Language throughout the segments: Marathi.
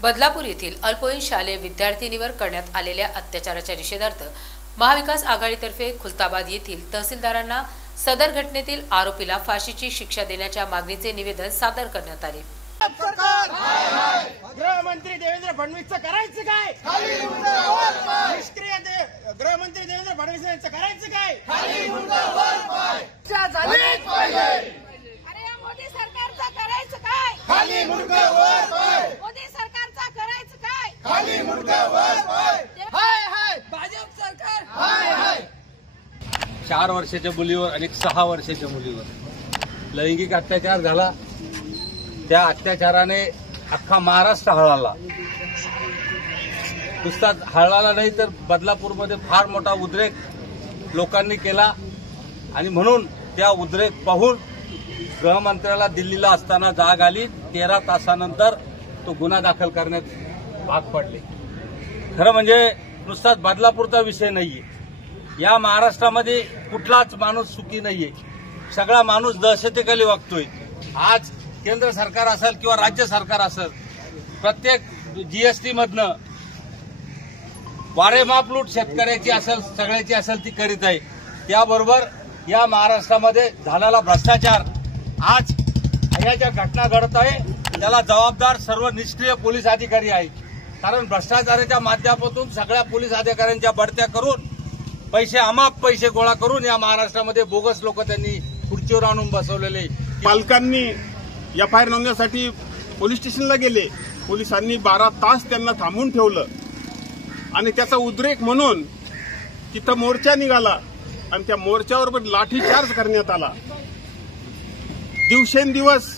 बदलापूर येथील अल्पवयीन शालेय विद्यार्थिनीवर करण्यात आलेल्या अत्याचाराच्या निषेधार्थ महाविकास आघाडीतर्फे खुलताबाद येथील तहसीलदारांना सदर घटनेतील आरोपीला फाशीची शिक्षा देण्याच्या मागणीचे निवेदन सादर करण्यात आले. गृहमंत्री देवेंद्र फडणवीसचं करायचं काय? निष्क्रिय गृहमंत्री देवेंद्र फडणवीस यांचं करायचं काय? शिक्षा झालीच पाहिजे. अरे या मोदी सरकारचं करायचं काय खाली मुंडक वर पाय मोदी सरकारचं करायचं काय खाली मुंडक वर पाय हाय हाय भाजप सरकार हाय हाय चार वर्षाच्या मुलीवर आणि सहा वर्षाच्या मुलीवर. लैंगिक अत्याचार झाला. त्या अत्याचाराने अख्खा महाराष्ट्र हळाला नुसताच हळाला नाही तर बदलापूरमध्ये फार मोठा उद्रेक लोकांनी केला. आणि म्हणून त्या उद्रेक पाहून गृहमंत्र्याला दिल्लीला असताना जाग आली. तेरा तासानंतर तो गुन्हा दाखल करण्यात भाग पडले. खरं म्हणजे नुसताच बदलापूरचा विषय नाहीये. या महाराष्ट्रामध्ये कुठलाच माणूस सुखी नाहीये. सगळा माणूस दहशतीखाली वागतोय. आज केंद्र सरकार असेल किंवा राज्य सरकार असेल प्रत्येक जीएसटी मधनं वारेमाप लूट शेतकऱ्याची असेल सगळ्याची असेल ती करीत आहे. त्याबरोबर या महाराष्ट्रामध्ये झालेला भ्रष्टाचार आज ह्या ज्या घटना घडत आहे त्याला जबाबदार सर्व निष्क्रिय पोलीस अधिकारी आहे कारण भ्रष्टाचाराच्या माध्यमातून सगळ्या पोलीस अधिकाऱ्यांच्या बढत्या करून पैसे अमाप पैसे गोळा करून या महाराष्ट्रामध्ये बोगस लोक त्यांनी खुर्चीवर आणून बसवलेले. पालकांनी एफ आय आर नोंदण्यासाठी पोलीस स्टेशनला गेले. पोलिसांनी बारा तास त्यांना थांबून ठेवलं. आणि त्याचा उद्रेक म्हणून तिथं मोर्चा निघाला आणि त्या मोर्चावर पण लाठीचार्ज करण्यात आला. दिवसेंदिवस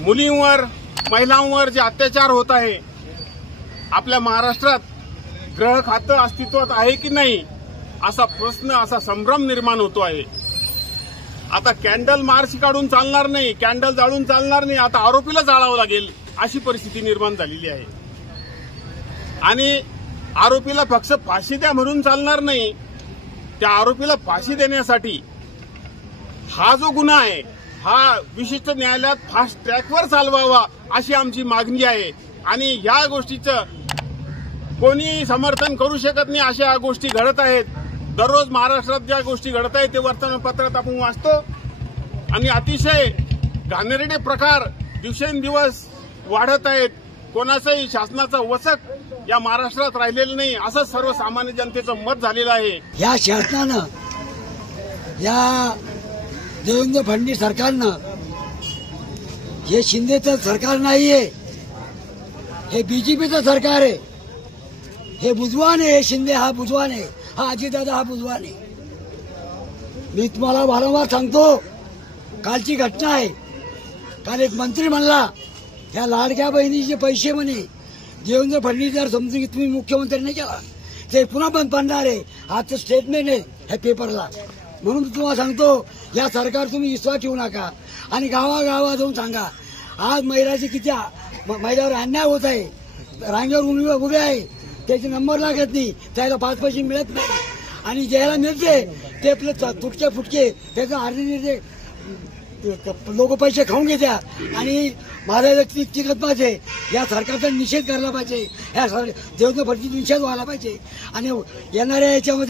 मुलींवर महिलांवर जे अत्याचार होत आहे आपल्या महाराष्ट्रात ग्रह खातं अस्तित्वात आहे की नाही असा प्रश्न असा संभ्रम निर्माण होतो आहे. आता कॅन्डल मार्च काढून चालणार नाही कॅन्डल जाळून चालणार नाही आता आरोपीला जाळावं लागेल अशी परिस्थिती निर्माण झालेली आहे. आणि आरोपीला फक्त फाशी द्या म्हणून चालणार नाही त्या आरोपीला फाशी देण्यासाठी हा जो गुन्हा आहे हा विशिष्ट न्यायालयात फास्ट ट्रॅकवर चालवावा अशी आमची मागणी आहे. आणि या गोष्टीचं कोणी समर्थन करू शकत नाही अशा गोष्टी घडत आहेत. दररोज महाराष्ट्रात ज्या गोष्टी घडत आहेत ते वर्तमानपत्रात आपण वाचतो. आणि अतिशय घाणेरडे प्रकार दिवसेंदिवस वाढत आहेत. कोणाचंही शासनाचं वचक या महाराष्ट्रात राहिलेलं नाही असं सर्वसामान्य जनतेचं मत झालेलं आहे. या शासनानं या देवेंद्र फडणवीस सरकारनं. हे शिंदेचं सरकार नाहीये. हे बीजेपीचं सरकार आहे. हे बुजवान आहे शिंदे हा बुजवान आहे हा अजितदादा हा बुजवान आहे. मी तुम्हाला वारंवार सांगतो कालची घटना आहे. काल एक मंत्री म्हणला ह्या लाडक्या बहिणीचे पैसे म्हणे. देवेंद्र फडणवीस जर समजून की तुम्ही मुख्यमंत्री नाही केला. ते पुन्हा बंद पडणार आहे. आजचं स्टेटमेंट आहे ह्या पेपरला म्हणून तुम्हाला सांगतो या सरकार तुम्ही विश्वास ठेवू नका. आणि गावागावा जाऊन सांगा. आज महिलाचे किती महिलावर अन्याय होत आहे. रांगेवर उभे उभे आहे. त्याचे नंबर लागत नाही. त्याला पाच पैसे मिळत नाही. आणि ज्याला मिळते ते आपले तुटके फुटके त्याचं अर्धे लोक पैसे खाऊन घेत्या. आणि माझा टिकत पाहिजे. या सरकारचा निषेध करायला पाहिजे. या सर देवेंद्र निषेध व्हायला पाहिजे. आणि येणाऱ्या याच्यामध्ये